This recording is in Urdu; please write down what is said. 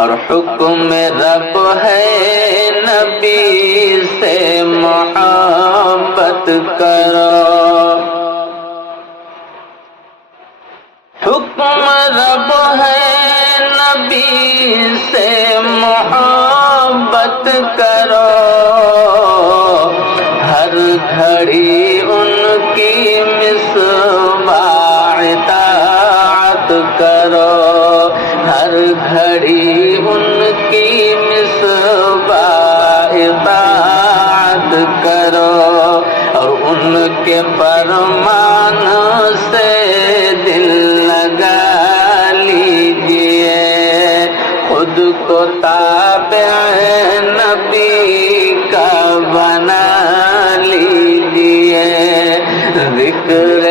اور حکم رب ہے نبی سے محبت کرو، حکم رب ہے نبی سے محبت کرو، ہر گھڑی ان کی مصباح اطاعت کرو، ہر گھڑی ان کی مصباح اطاعت کرو، اور ان کے فرمان سے دل لگا لیجئے، خود کو تابع نبی کا بنا لیجئے، ذکر